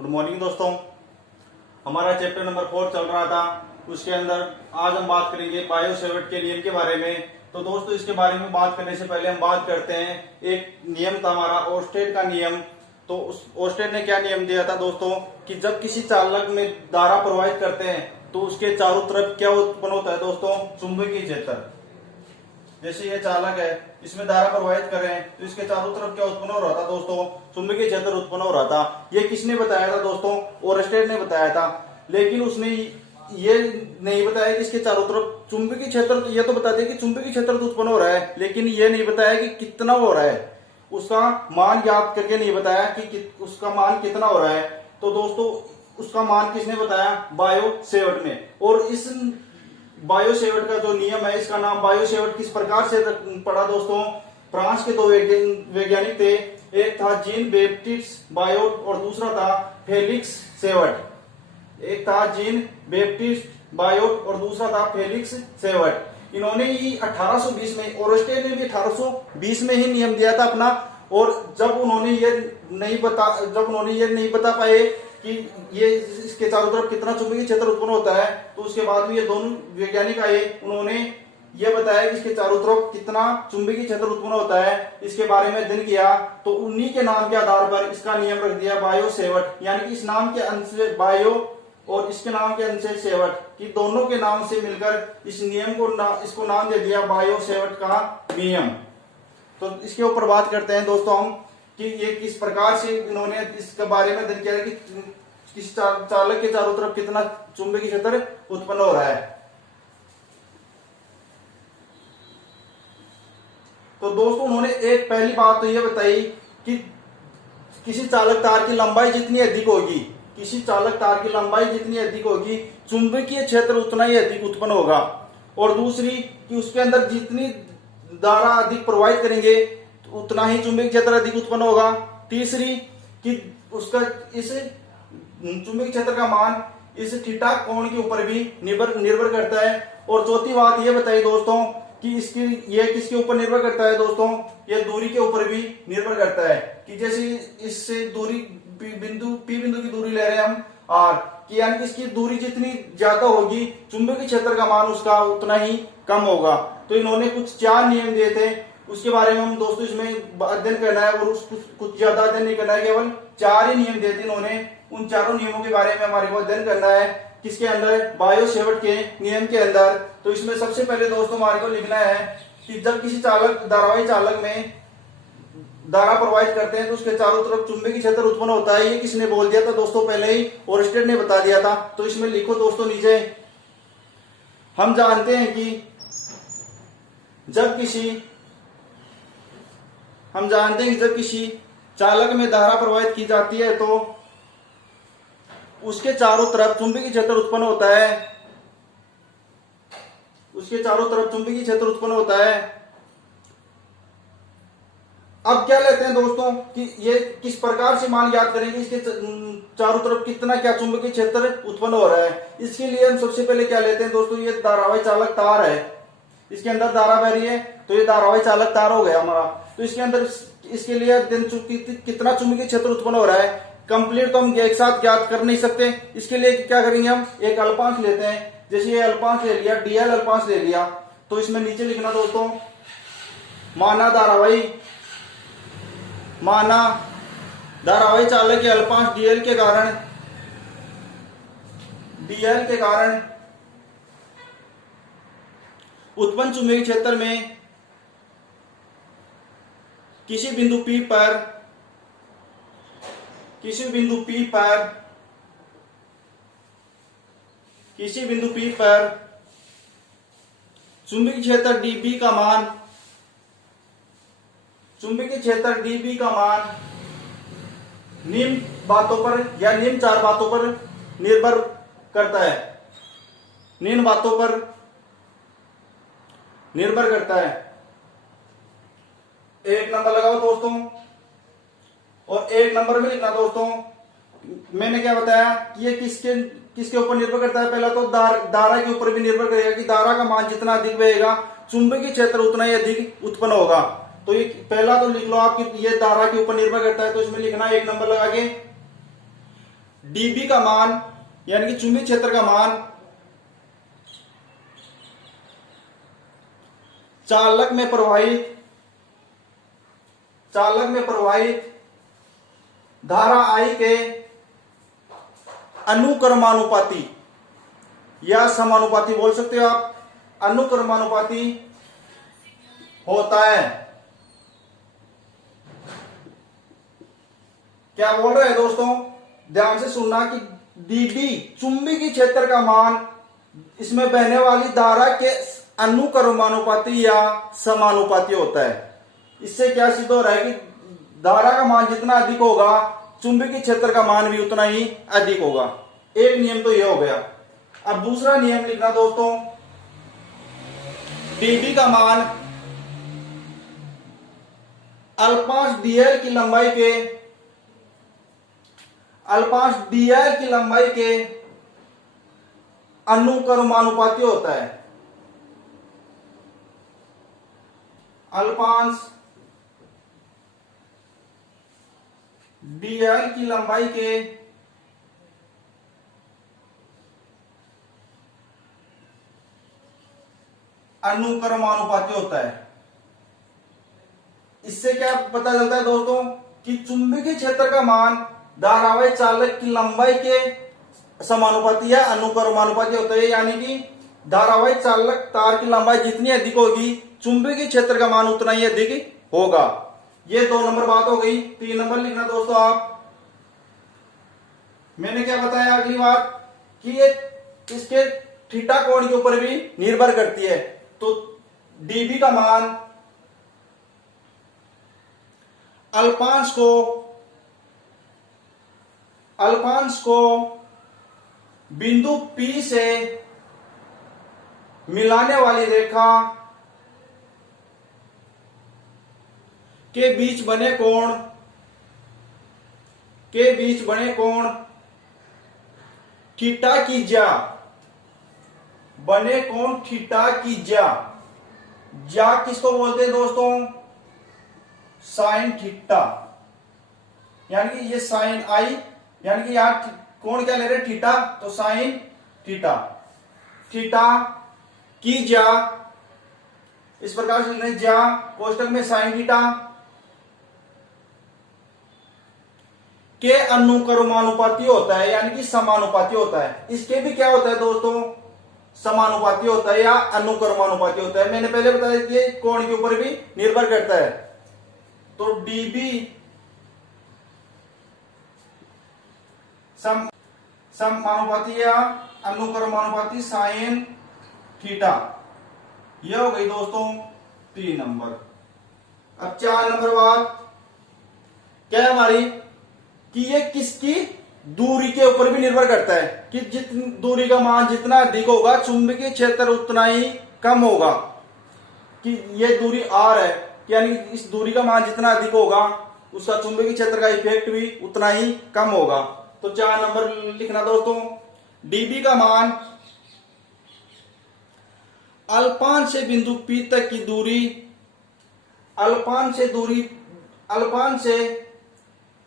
Good morning दोस्तों। हमारा chapter number 4 चल रहा था। उसके अंदर आज हम बात करेंगे बायो सेवर्ट के नियम के बारे में। तो दोस्तों इसके बारे में बात करने से पहले हम बात करते हैं, एक नियम था हमारा ओर्स्टेड का नियम। तो उस ओर्स्टेड ने क्या नियम दिया था दोस्तों कि जब किसी चालक में धारा प्रवाहित करते हैं तो उसके चारों तरफ क्या उत्पन्न होता है दोस्तों, चुंबकीय क्षेत्र। जैसे ये चालक है, इसमें धारा प्रवाहित कर रहे हैं तो इसके चारों तरफ क्या उत्पन्न हो रहा था दोस्तों, चुंबकीय क्षेत्र उत्पन्न हो रहा था। ये किसने बताया था दोस्तों, ओर्स्टेड ने बताया था। लेकिन उसने ये नहीं बताया कि इसके चारों तरफ चुंबकीय क्षेत्र, ये तो बता दिया कि चुंबकीय क्षेत्र तो उत्पन्न हो रहा है, लेकिन ये नहीं बताया कि कितना हो रहा है। उसका मान याद करके नहीं बताया कि उसका मान कितना हो रहा है। तो दोस्तों उसका मान किसने बताया, बायो सेवर्ट ने। और इस बायो सेवर्ट का जो नियम है, इसका नाम बायो सेवर्ट किस प्रकार से पड़ा दोस्तों, फ्रांस के दो वैज्ञानिक थे, एक था जीन बैप्टिस्ट बायोट और दूसरा था फेलिक्स सेवर्ट। एक था जीन बैप्टिस्ट बायोट और दूसरा था फेलिक्स सेवर्ट। इन्होंने ही 1820 में, ओर्स्टेड ने भी 1820 में ही नियम दिया था अपना। और जब उन्होंने ये नहीं बता पाए कि ये इसके चारों तरफ कितना चुंबकीय क्षेत्र उत्पन्न होता है, तो उसके बाद में ये दोनों वैज्ञानिक आए, उन्होंने ये बताया कि इसके चारों तरफ कितना चुंबकीय क्षेत्र उत्पन्न होता है, इसके बारे में अध्ययन किया। तो उन्हीं के नाम के आधार पर इसका नियम रख दिया बायो सेवर्ट। यानी कि इस नाम के अंश से बायो और इसके नाम के अंश से सेवर्ट, कि दोनों के नाम से मिलकर इस नियम को इसको नाम दे दिया बायो सेवर्ट का नियम। तो इसके ऊपर बात करते हैं दोस्तों हम कि ये किस प्रकार से इन्होंने इसके बारे में अध्ययन किया है कि किस चालक के चारों तरफ कितना चुंबकीय क्षेत्र उत्पन्न हो रहा है। तो दोस्तों उन्होंने एक पहली बात तो ये बताई कि किसी चालक तार की लंबाई जितनी अधिक होगी, किसी चालक तार की लंबाई जितनी अधिक होगी, चुंबकीय क्षेत्र उतना ही अधिक उत्पन्न होगा। और दूसरी कि उसके अंदर जितनी धारा अधिक प्रवाहित करेंगे उतना ही चुंबकीय क्षेत्र अधिक उत्पन्न होगा। तीसरी कि उसका इस चुंबकीय क्षेत्र का मान इस थीटा कोण के ऊपर भी निर्भर करता है। और चौथी बात ये बताई दोस्तों कि ये किसके ऊपर निर्भर करता है दोस्तों, ये दूरी के ऊपर भी निर्भर करता है। कि जैसे इससे दूरी पी बिंदु की दूरी ले रहे हैं हम आर, कि यानी कि इसकी दूरी जितनी ज्यादा होगी चुंबकीय क्षेत्र का मान उसका उतना ही कम होगा। तो इन्होंने कुछ 4 नियम दिए थे, उसके बारे में हम दोस्तों इसमें अध्ययन करना है। और कुछ ज्यादा अध्ययन नहीं करना है, केवल 4 ही नियम दिए थे इन्होंने। उन चारों नियमों के बारे में हमारे को अध्ययन करना है, किसके अंदर, बायो सेवर्ट के नियम के अंदर। तो इसमें सबसे पहले दोस्तों हमारे को लिखना है कि जब किसी धारावाही चालक में धारा प्रवाहित करते हैं तो उसके चारों तरफ चुंबकीय क्षेत्र उत्पन्न होता है। ये किसने बोल दिया था दोस्तों, पहले ही ओर्स्टेड ने बता दिया था। तो इसमें लिखो दोस्तों नीचे, हम जानते हैं कि जब किसी चालक में धारा प्रवाहित की जाती है तो उसके चारों तरफ चुंबकीय क्षेत्र उत्पन्न होता है। उसके चारों तरफ चुंबकीय क्षेत्र उत्पन्न होता है। अब क्या लेते हैं दोस्तों कि ये किस प्रकार से मान याद करेंगे, इसके चारों तरफ कितना क्या चुंबकीय क्षेत्र उत्पन्न हो रहा है। इसके लिए हम सबसे पहले क्या लेते हैं दोस्तों, ये धारावाही चालक तार है, इसके अंदर धारा बह रही है, तो ये धारावाही चालक तार हो गया हमारा। तो इसके अंदर इसके लिए कितना चुंबकीय क्षेत्र उत्पन्न हो रहा है कंप्लीट तो हम एक साथ ज्ञात कर नहीं सकते। इसके लिए क्या करेंगे, हम एक अल्पांश लेते हैं। जैसे ये अल्पांश ले लिया, डीएल अल्पांश ले लिया, तो इसमें नीचे लिखना दोस्तों, माना धारावाही चालक के अल्पांश डीएल के कारण उत्पन्न चुंबकीय क्षेत्र में किसी बिंदु P पर चुंबकीय क्षेत्र dB का मान निम्न बातों पर या निम्न 4 बातों पर निर्भर करता है। एक नंबर लगाओ दोस्तों, और एक नंबर में लिखना दोस्तों, मैंने क्या बताया कि ये किसके ऊपर निर्भर करता है। पहला तो धारा के ऊपर भी निर्भर करेगा कि धारा का मान जितना अधिक बहेगा चुंबकीय क्षेत्र उतना ही अधिक उत्पन्न होगा। तो ये पहला तो लिख लो आप कि ये धारा के ऊपर निर्भर करता है, तो इसमें लिखना 1 नंबर लगा के डीबी का मान यानी कि चुंबकीय क्षेत्र का मान चालक में प्रवाहित धारा आई के अनुक्रमानुपाती या समानुपाती बोल सकते हो आप, अनुक्रमानुपाती होता है। क्या बोल रहे हैं दोस्तों, ध्यान से सुनना कि डीबी चुंबकीय क्षेत्र का मान इसमें बहने वाली धारा के अनुक्रमानुपाती या समानुपाती होता है। इससे क्या सिद्ध हो रहा है कि धारा का मान जितना अधिक होगा चुंबकीय क्षेत्र का मान भी उतना ही अधिक होगा। एक नियम तो यह हो गया। अब दूसरा नियम लिखना दोस्तों, डीबी का मान अल्पांश डीएल की लंबाई के अनुक्रमानुपाती होता है। अल्पांश डीएल की लंबाई के अनुक्रमानुपाती होता है। इससे क्या पता चलता है दोस्तों कि चुंबकीय क्षेत्र का मान धारावाही चालक की लंबाई के समानुपाती या अनुक्रमानुपाती होता है। यानी कि धारावाही चालक तार की लंबाई जितनी अधिक होगी चुंबकीय क्षेत्र का मान उतना ही अधिक होगा। ये 2 नंबर बात हो गई। 3 नंबर लिखना दोस्तों आप, मैंने क्या बताया अगली बात कि ये इसके थीटा कोण के ऊपर भी निर्भर करती है। तो डीबी का मान अल्पांश को बिंदु P से मिलाने वाली रेखा के बीच बने कोण थीटा की ज्या किसको बोलते हैं दोस्तों, साइन थीटा। यानी कि ये साइन आई, यानी कि यहां कोण क्या ले रहे हैं, थीटा, तो साइन थीटा की ज्या, इस प्रकार से लिखना ज्या कोष्टक में साइन थीटा के अनुक्रमानुपाती होता है, यानी कि समानुपाती होता है। इसके भी क्या होता है दोस्तों, समानुपाती होता है या अनुक्रमानुपाती होता है। मैंने पहले बताया कि कोण के ऊपर भी निर्भर करता है। तो डीबी समानुपाती या अनुक्रमानुपाती साइन थीटा। यह हो गई दोस्तों 3 नंबर। अब 4 नंबर बात क्या है हमारी कि ये किसकी दूरी के ऊपर भी निर्भर करता है कि जितनी दूरी का मान जितना अधिक होगा चुंबकीय क्षेत्र उतना ही कम होगा। कि ये दूरी r है, यानी इस दूरी का मान जितना अधिक होगा उसका चुंबकीय क्षेत्र का इफेक्ट भी उतना ही कम होगा। तो 4 नंबर लिखना दोस्तों, डीबी का मान अल्पांश से बिंदु P तक की दूरी, अल्पांश से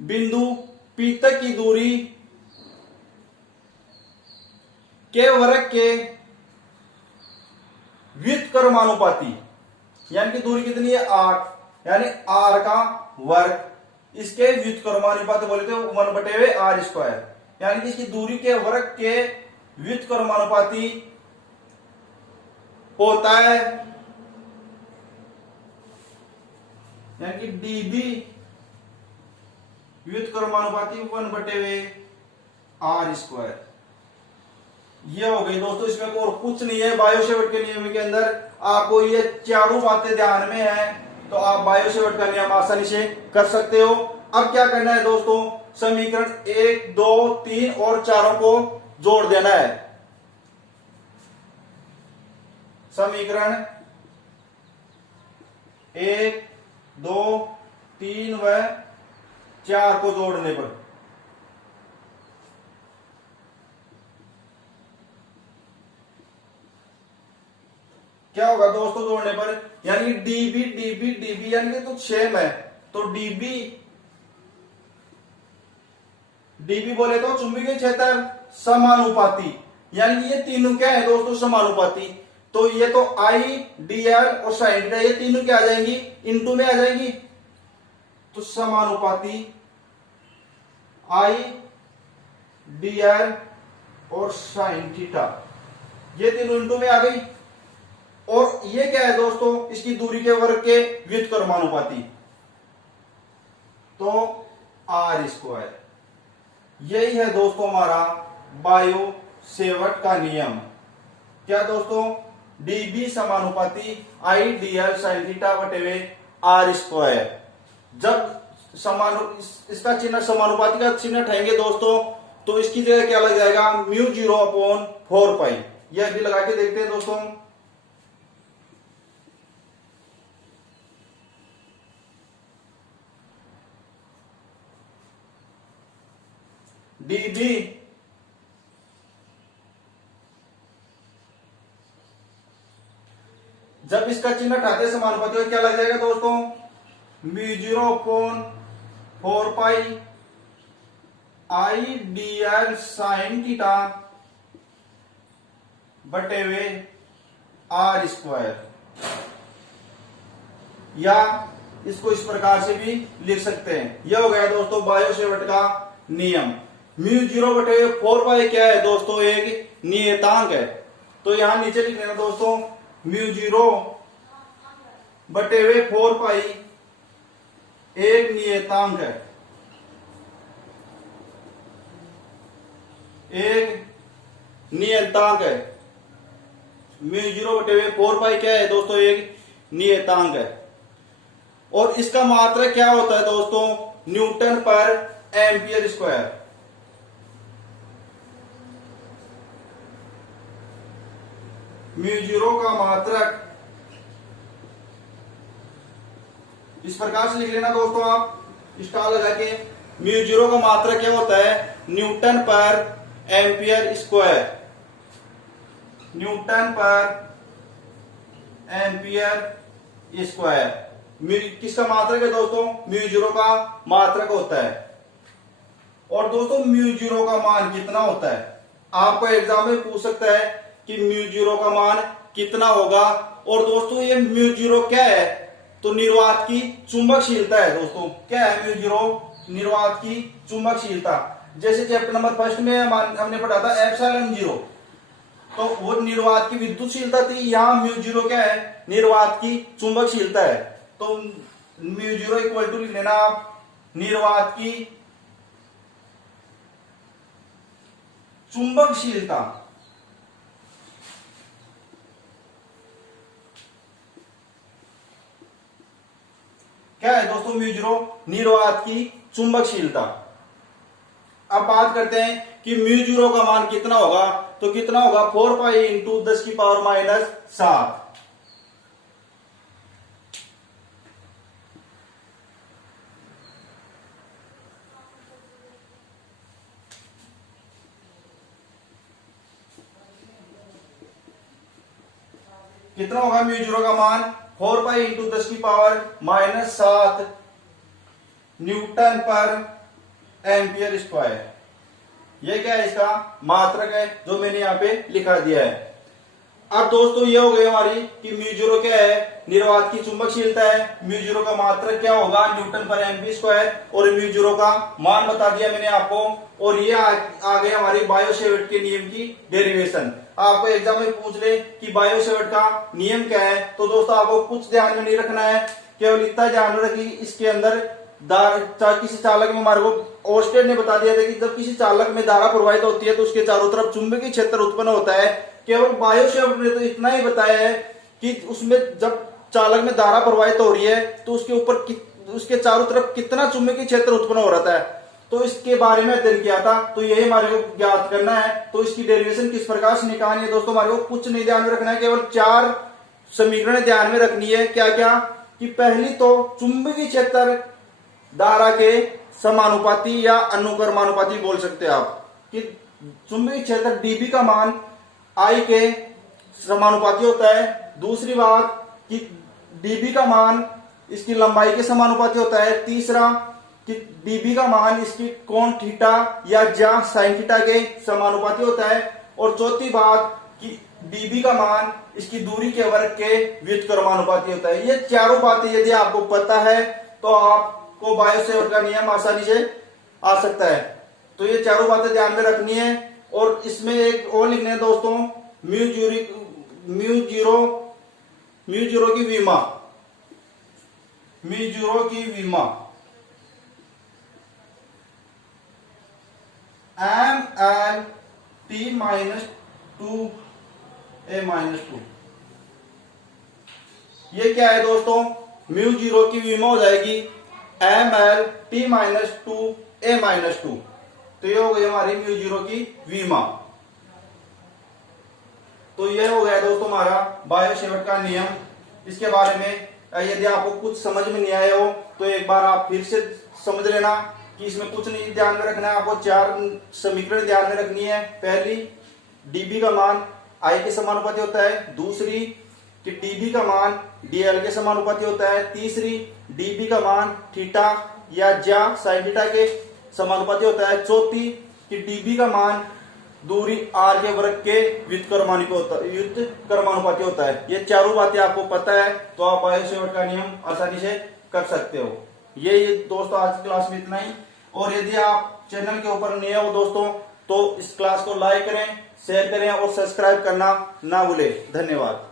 बिंदु P तक की दूरी के वर्ग के व्युत्क्रमानुपाती, यानी कि दूरी कितनी है r, यानी r का वर्ग, इसके व्युत्क्रमानुपाती बोले तो 1/r², यानी कि इसकी दूरी के वर्ग के व्युत्क्रमानुपाती होता है। यानी कि dB व्युत्क्रमानुपाती 1/r²। ये हो गई दोस्तों, इसमें और कुछ नहीं है। बायो-सेवर्ट के नियम के अंदर आपको ये चारों बातें ध्यान में है तो आप बायो-सेवर्ट का नियम आसानी से कर सकते हो। अब क्या करना है दोस्तों, समीकरण 1, 2, 3 और 4 को जोड़ देना है। समीकरण 1, 2, 3 व 4 को जोड़ने पर क्या होगा दोस्तों, जोड़ने पर यानी डीबी डीबी डीबी यानी कि तो सेम है। तो डीबी डीबी बोले तो चुंबकीय क्षेत्र समानुपाती, यानी ये तीनों क्या है दोस्तों, समानुपाती। तो ये तो आई डी एल और साइन थीटा ये तीनों क्या आ जाएंगी, इनटू में आ जाएंगी। तो समानुपाती आई डी एल और साइन थीटा ये तीनों इनटू में आ गई। और ये क्या है दोस्तों, इसकी दूरी के वर्ग के व्युत्क्रमानुपाती, तो आर स्क्वायर। यही है दोस्तों हमारा बायो सेवर्ट का नियम। क्या दोस्तों, डीबी समानुपाती I D L sine theta बटे आर स्क्वायर। जब इसका चिन्ह समानुपाती का चिन्ह उठाएंगे दोस्तों, तो इसकी जगह क्या लग जाएगा, म्यू 0/4 पाई। यह भी लगा के देखते हैं दोस्तों। डीबी जब इसका चिन्ह उठाते हैं समानुपाती का क्या लग जाएगा दोस्तों, mu 0/4 pi I D L sine theta बटे आर स्क्वायर। या इसको इस प्रकार से भी लिख सकते हैं। यह हो गया दोस्तों बायो सेवर्ट का नियम। म्यू 0/4 पाई क्या है दोस्तों, एक नियतांक है। तो यहां नीचे लिख लेना दोस्तों, म्यू 0/4 पाई एक नियतांक है, एक नियतांक है। म्यू 0/4 पाई क्या है दोस्तों, एक नियतांक है। और इसका मात्रक क्या होता है दोस्तों, न्यूटन पर एम्पियर स्क्वायर। म्यू 0 का मात्रक इस प्रकार से लिख लेना दोस्तों, आप स्टार लगा के। म्यू 0 का मात्रक क्या होता है, न्यूटन पर एम्पियर स्क्वायर। न्यूटन पर एम्पियर स्क्वायर किसका मात्रक है दोस्तों, म्यू 0 का मात्रक होता है। और दोस्तों म्यू 0 का मान कितना होता है, आपको एग्जाम में पूछ सकता है कि म्यू 0 का मान कितना होगा। और दोस्तों ये म्यू 0 क्या है, तो निर्वात की चुंबकशीलता है दोस्तों। क्या है म्यू 0, निर्वात की चुंबकशीलता। जैसे चैप्टर नंबर 1 में हमने पढ़ा था एप्सिलॉन 0, तो वो निर्वात की विद्युतशीलता थी। यहां म्यू 0 क्या है, निर्वात की चुंबकशीलता है। तो म्यू 0 इक्वल टू लिख लेना आप, निर्वात की चुंबकशीलता। क्या है दोस्तों म्यू 0, निर्वात की चुंबकशीलता। अब बात करते हैं कि म्यू 0 का मान कितना होगा, तो कितना होगा 4 पाई इंटू 10⁻⁷। कितना होगा म्यू 0 का मान, 4 पाई इंटू 10⁻⁷ न्यूटन पर एम्पियर स्क्वायर। ये क्या है, इसका मात्रक है जो मैंने यहां पे लिखा दिया है। अब दोस्तों ये हो गई हमारी कि म्यू 0 क्या है, निर्वात की चुंबकशीलता है। म्यू 0 का मात्रक क्या होगा, न्यूटन पर एम्पियर स्क्वायर। और म्यू 0 का मान बता दिया मैंने आपको। और ये आ गई हमारी बायो सेवर्ट के नियम की डेरिवेशन। आपको एग्जाम में पूछ ले कि बायो सेवर्ट का नियम क्या है, तो दोस्तों आपको कुछ ध्यान में नहीं रखना है, केवल इतना ध्यान रखी इसके अंदर किसी चालक में, हमारे को ओस्टेड ने बता दिया था कि जब किसी चालक में धारा प्रवाहित होती है तो उसके चारों तरफ चुंबकीय क्षेत्र उत्पन्न होता है। केवल बायो सेवर्ट ने तो इतना ही बताया है कि उसमें जब चालक में धारा प्रवाहित हो रही है तो उसके ऊपर उसके चारों तरफ कितना चुंबकीय क्षेत्र उत्पन्न हो रहा है, तो इसके बारे में अध्ययन किया था। तो यही हमारे को ज्ञात करना है। तो इसकी डेरिवेशन किस प्रकार से निकालनी है दोस्तों, हमारे को कुछ नहीं ध्यान में रखना है, केवल 4 समीकरण ध्यान में रखनी है। क्या क्या, कि पहली तो चुंबकीय क्षेत्र धारा के समानुपाती या अनुक्रमानुपाती बोल सकते हैं आप, कि चुंबकीय क्षेत्र डीबी का मान आई के समानुपाती होता है। दूसरी बात कि डीबी का मान इसकी लंबाई के समानुपाती होता है। तीसरा कि dB का मान इसकी कोण थीटा या ज्या साइन थीटा के समानुपाती होता है, और चौथी बात कि dB का मान इसकी दूरी के वर्ग के व्युत्क्रमानुपाती होता है। ये चारों बातें यदि आपको पता है तो आपको बायो सेवर्ट का नियम आसानी से आ सकता है। तो ये चारों बातें ध्यान में रखनी है। और इसमें एक और लिखने है दोस्तों, म्यू जीरो की विमा, म्यू जीरो की विमा M L T minus two A minus two. ये क्या है दोस्तों, म्यू जीरो की विमा हो जाएगी M L T minus two A minus two. तो ये हो गई हमारी म्यू जीरो की विमा। तो ये हो गया दोस्तों हमारा बायो सेवर्ट का नियम। इसके बारे में यदि आपको कुछ समझ में नहीं आया हो तो एक बार आप फिर से समझ लेना कि इसमें कुछ नहीं ध्यान में रखना है, आपको 4 समीकरण ध्यान में रखनी है। पहली, dB का मान I के समानुपाती होता है। दूसरी कि dB का मान dl के समानुपाती होता है। तीसरी, dB का मान थीटा या ज्या साइन थीटा के समानुपाती होता है। चौथी कि dB का मान दूरी r के वर्ग के व्युत्क्रमानुपाती होता है। ये चारों बातें आपको पता है तो आप बायो सेवर्ट का नियम आसानी से कर सकते हो। ये दोस्तों आज की क्लास में इतना ही। और यदि आप चैनल के ऊपर नए हो दोस्तों तो इस क्लास को लाइक करें, शेयर करें और सब्सक्राइब करना ना भूलें। धन्यवाद।